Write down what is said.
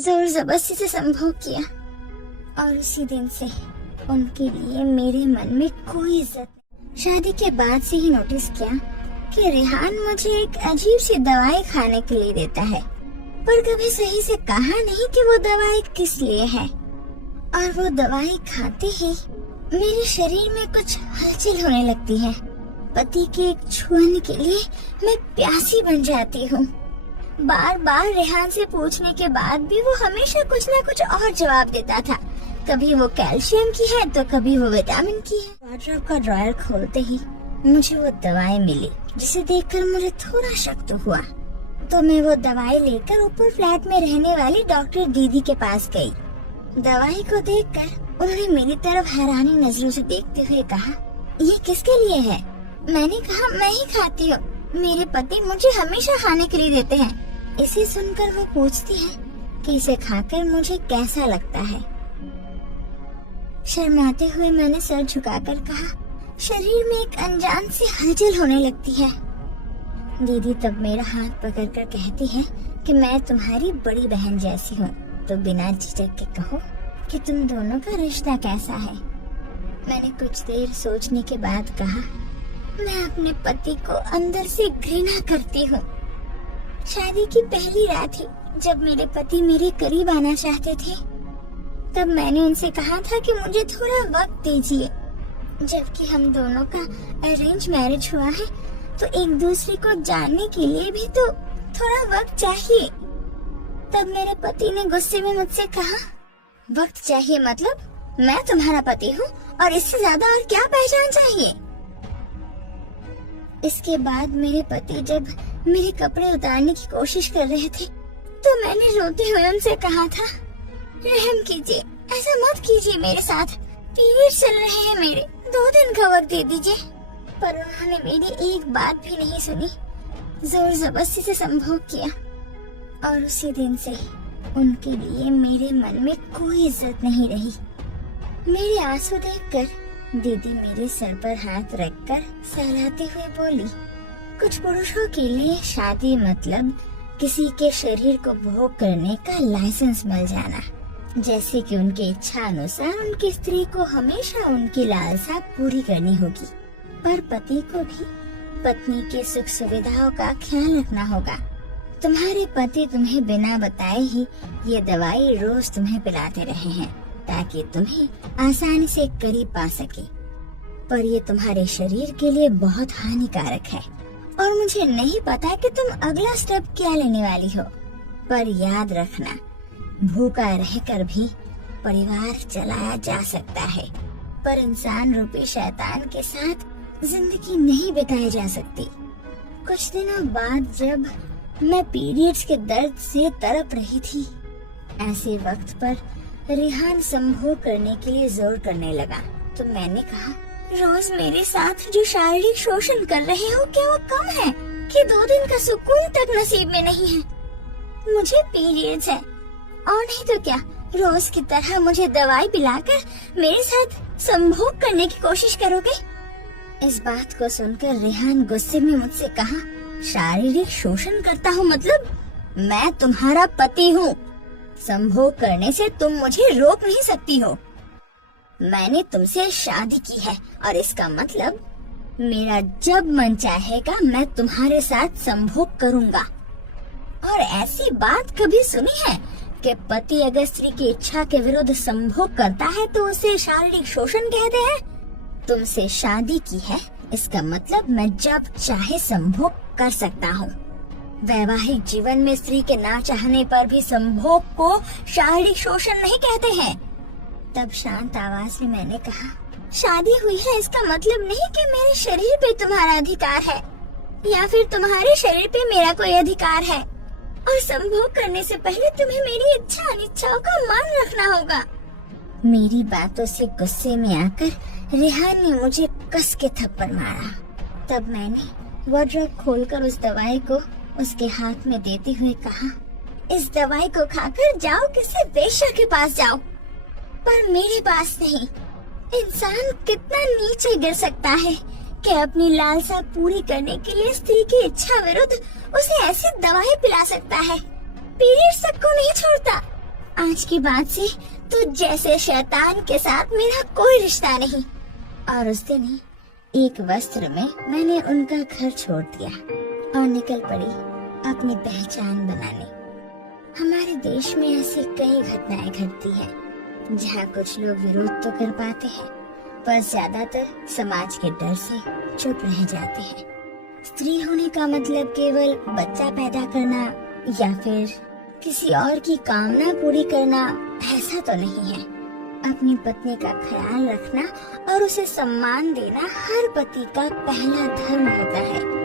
जोर जबरदस्ती से संभोग किया और उसी दिन से उनके लिए मेरे मन में कोई इज्जत नहीं। शादी के बाद से ही नोटिस किया कि रेहान मुझे एक अजीब सी दवाई खाने के लिए देता है, पर कभी सही से कहा नहीं कि वो दवाई किस लिए है। और वो दवाई खाते ही मेरे शरीर में कुछ हलचल होने लगती है। पति के एक छुअन के लिए मैं प्यासी बन जाती हूँ। बार बार रेहान से पूछने के बाद भी वो हमेशा कुछ न कुछ और जवाब देता था। कभी वो कैल्शियम की है तो कभी वो विटामिन की है। वार्डरोब का ड्रॉयर खोलते ही मुझे वो दवाई मिली, जिसे देखकर मुझे थोड़ा शक तो हुआ। तो मैं वो दवाई लेकर ऊपर फ्लैट में रहने वाली डॉक्टर दीदी के पास गई। दवाई को देखकर उन्होंने मेरी तरफ हैरानी नजरों से देखते हुए कहा, ये किसके लिए है? मैंने कहा, मैं ही खाती हूँ, मेरे पति मुझे हमेशा खाने के लिए देते हैं। इसे सुनकर वो पूछती है कि इसे खाकर मुझे कैसा लगता है। शर्माते हुए मैंने सर झुकाकर कहा, शरीर में एक अनजान सी हलचल होने लगती है। दीदी तब मेरा हाथ पकड़कर कहती है कि मैं तुम्हारी बड़ी बहन जैसी हूँ, तो बिना झिझक के कहो कि तुम दोनों का रिश्ता कैसा है। मैंने कुछ देर सोचने के बाद कहा, मैं अपने पति को अंदर से घृणा करती हूँ। शादी की पहली रात ही जब मेरे पति मेरे करीब आना चाहते थे, तब मैंने उनसे कहा था कि मुझे थोड़ा वक्त दीजिए। जबकि हम दोनों का अरेंज मैरिज हुआ है, तो एक दूसरे को जानने के लिए भी तो थोड़ा वक्त चाहिए। तब मेरे पति ने गुस्से में मुझसे कहा, वक्त चाहिए मतलब? मैं तुम्हारा पति हूँ और इससे ज्यादा और क्या पहचान चाहिए? इसके बाद मेरे पति जब मेरे कपड़े उतारने की कोशिश कर रहे थे, तो मैंने रोते हुए उनसे कहा था, रहम कीजिए, ऐसा मत कीजिए मेरे साथ, पीरियड चल रहे हैं मेरे, 2 दिन का वक्त दे दीजिए। पर उन्होंने मेरी एक बात भी नहीं सुनी, जोर जबरदस्ती से संभोग किया और उसी दिन से उनके लिए मेरे मन में कोई इज्जत नहीं रही। मेरे आंसू देखकर दीदी मेरे सर पर हाथ रखकर सहलाते हुए बोली, कुछ पुरुषों के लिए शादी मतलब किसी के शरीर को भोग करने का लाइसेंस मिल जाना, जैसे कि उनकी इच्छा अनुसार उनकी स्त्री को हमेशा उनकी लालसा पूरी करनी होगी। पर पति को भी पत्नी के सुख सुविधाओं का ख्याल रखना होगा। तुम्हारे पति तुम्हें बिना बताए ही ये दवाई रोज तुम्हें पिलाते रहे हैं, ताकि तुम्हें आसानी से करीब पा सके। पर ये तुम्हारे शरीर के लिए बहुत हानिकारक है और मुझे नहीं पता कि तुम अगला स्टेप क्या लेने वाली हो। पर याद रखना, भूखा रहकर भी परिवार चलाया जा सकता है, पर इंसान रूपी शैतान के साथ जिंदगी नहीं बिताई जा सकती। कुछ दिनों बाद जब मैं पीरियड्स के दर्द से तड़प रही थी, ऐसे वक्त पर रेहान संभोग करने के लिए जोर करने लगा, तो मैंने कहा, रोज मेरे साथ जो शारीरिक शोषण कर रहे हो, क्या वो कम है कि 2 दिन का सुकून तक नसीब में नहीं है? मुझे पीरियड्स है और नहीं तो क्या, रोज की तरह मुझे दवाई पिलाकर मेरे साथ संभोग करने की कोशिश करोगे? इस बात को सुनकर रेहान गुस्से में मुझसे कहा, शारीरिक शोषण करता हूँ मतलब? मैं तुम्हारा पति हूँ, संभोग करने से तुम मुझे रोक नहीं सकती हो। मैंने तुमसे शादी की है और इसका मतलब मेरा जब मन चाहेगा मैं तुम्हारे साथ संभोग करूँगा। और ऐसी बात कभी सुनी है कि पति अगर स्त्री की इच्छा के विरुद्ध संभोग करता है तो उसे शारीरिक शोषण कहते हैं? तुमसे शादी की है, इसका मतलब मैं जब चाहे संभोग कर सकता हूँ। वैवाहिक जीवन में स्त्री के ना चाहने पर भी संभोग को शारीरिक शोषण नहीं कहते हैं। तब शांत आवाज में मैंने कहा, शादी हुई है इसका मतलब नहीं कि मेरे शरीर पे तुम्हारा अधिकार है या फिर तुम्हारे शरीर पे मेरा कोई अधिकार है। और संभोग करने से पहले तुम्हें मेरी इच्छा अनिच्छाओं का मान रखना होगा। मेरी बातों से गुस्से में आकर रेहान ने मुझे कस के थप्पड़ मारा। तब मैंने वार्डरोब खोलकर उस दवाई को उसके हाथ में देते हुए कहा, इस दवाई को खाकर जाओ किसी वेश्या के पास जाओ, पर मेरे पास नहीं। इंसान कितना नीचे गिर सकता है कि अपनी लालसा पूरी करने के लिए स्त्री की इच्छा विरुद्ध उसे ऐसी दवाई पिला सकता है। पीरियड्स तक को नहीं छोड़ता, आज के बाद से तू जैसे शैतान के साथ मेरा कोई रिश्ता नहीं। और उस दिन ही एक वस्त्र में मैंने उनका घर छोड़ दिया और निकल पड़ी अपनी पहचान बनाने। हमारे देश में ऐसी कई घटनाएं घटती हैं जहाँ कुछ लोग विरोध तो कर पाते हैं पर ज्यादातर समाज के डर से चुप रह जाते हैं। स्त्री होने का मतलब केवल बच्चा पैदा करना या फिर किसी और की कामना पूरी करना ऐसा तो नहीं है। अपनी पत्नी का ख्याल रखना और उसे सम्मान देना हर पति का पहला धर्म होता है।